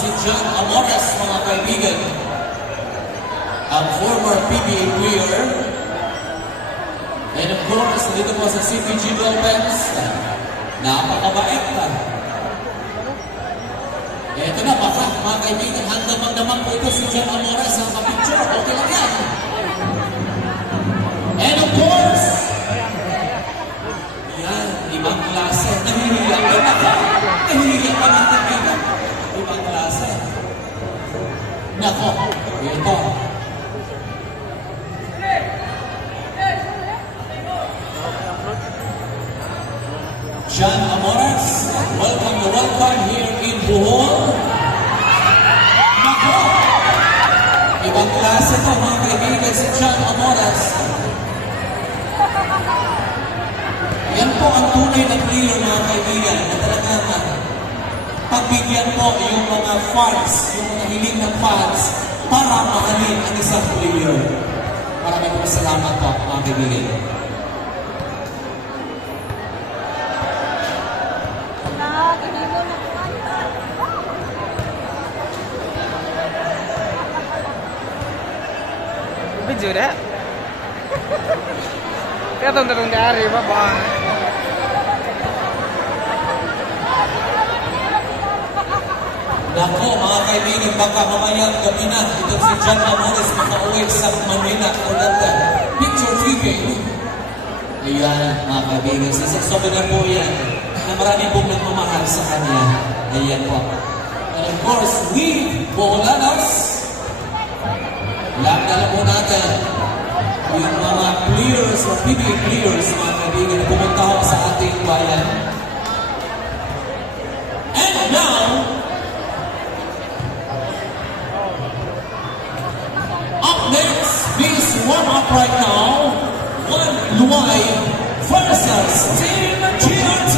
si John Amores, mga kaibigan. Ang former PBA player. And of course, dito po sa CPG Dolphins, napakabait na. Ito na, baka mga kaibigan, handang-magdamang po ito si John Amores sa kapicture. Okay lang yan. And of course, yan, ibang klase. Nahihiya ka na ka. Nahihiya ka na ka. Ibang klase. Nako, ito. John Amores, welcome here in Bohol. Nako, ibang klase to mga kaibigan si John Amores. Yan po ang tunay na player mga kaibigan na talagang pagbigyan po yung mga fans, yung mga hiling ng fans para mahalin ang isang player. Maraming po salamat po mga kaibigan. Video dah. Kaya tonton dari bang. Nako mga kaibigan, baka mamayang gabi na ito si John Amores makauwi sa Manila o dati. Picture taking. Ayan mga kaibigan, sasaksobe na po yan na marami pong nagmamahal sa kanya. Ayan po. And of course, we, Boholanos, lahat po natin yung mga players or PBA players, mga kaibigan, na pumunta ako sa ating bayan. And now, up next, this warm-up right now, One Luay versus Team GRT.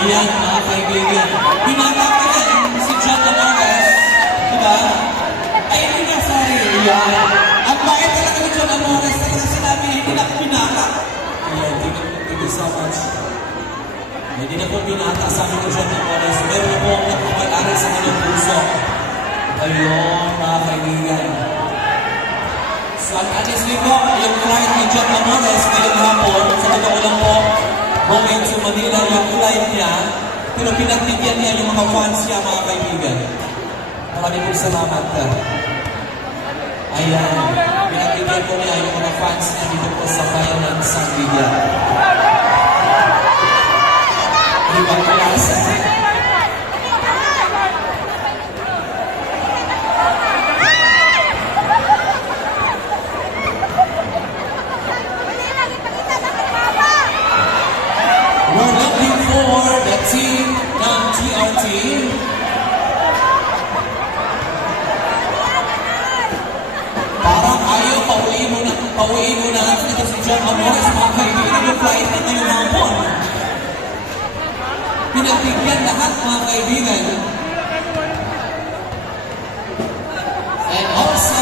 Ayan mga kaibigan, binata ka yan si John Amores, diba? Ay, hindi na, sorry. Ayan. Ang bait talaga ni John Amores, talaga sinabi, hindi na binata. Ayan, thank you so much. Hindi na po binata sa amin ni John Amores, meron po ang nagpapay-ari sa kanyang puso. Ayun, mga kaibigan. So, honestly po, yung flight ni John Amores ngayong hapon, sa totoo lang po, going to Manila yung flight niya, pero pinagbigyan niya yung mga fans niya, mga kaibigan. Maraming pong salamat. Ayan, pinagbigyan ko niya yung mga fans niya dito po sa bayan ng San Miguel. Ibang klase. We're looking for the team ng GRT. Parang ayaw, pauwiin mo na ito si John Amores, mga kaibigan, yung flight na ngayong hapon. Pinagbigyan lahat, mga kaibigan. And also,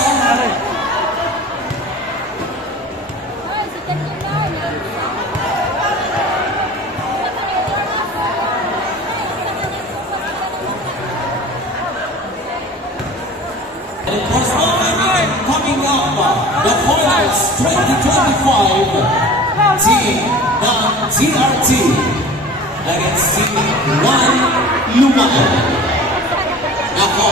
coming up, the finals 2025 team ng GRT against Team One Lumay. Nako,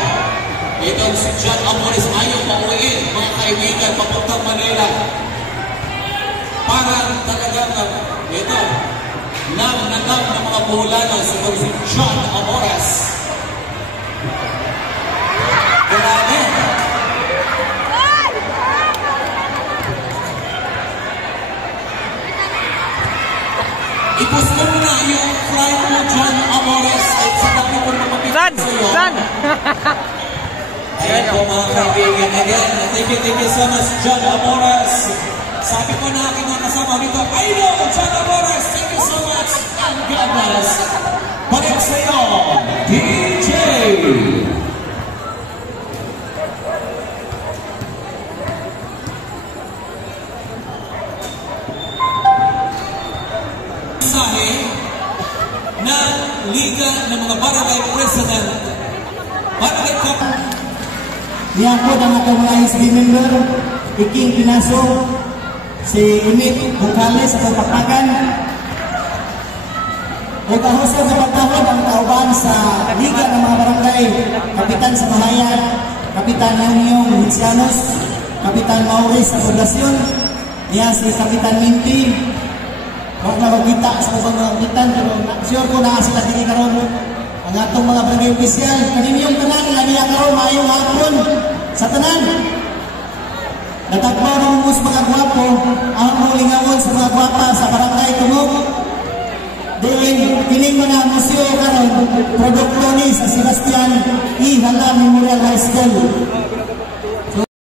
itong si John Amores ayaw pauwiin, mga kaibigan, papuntang Manila. Parang talagang ito, nam ng mga buhulanan si John Amores. Grabe. Ipos mo muna yung flight mo, John Amores. At sa dami ko mapapit sa'yo. San! Ayan po mga kaibigan. Again, thank you so much, John Amores. Sabi ko na aking mga kasama dito, Idol, John Amores, thank you so much. And God bless. Balik sa'yo, DJ! Mensahe ng Liga ng mga Barangay President, Barangay Cup. Niya po ang atong mga SB member, Iking Pinaso, si Imit Bukales sa Pagpakan, o kahusap sa pagtawad ang tauban sa Liga ng mga Barangay, Kapitan sa Bahayan, Kapitan Nanyong Hinsyanos, Kapitan Maurice sa Poblasyon, niya si Kapitan Minty. Huwag na magkita sa ubang mga kapitan, pero sure ko na sila dili karon. Ang atong mga barangay opisyal, kaninyong tanan, laniya karon, maayong hapon sa tanan. Natagpaw ng umus mga gwapo, ang mulingawon sa mga gwapa sa barangay Tumog. Diin, kining mga museo karon, produkto ni sa Sebastian E. Hala Memorial High School.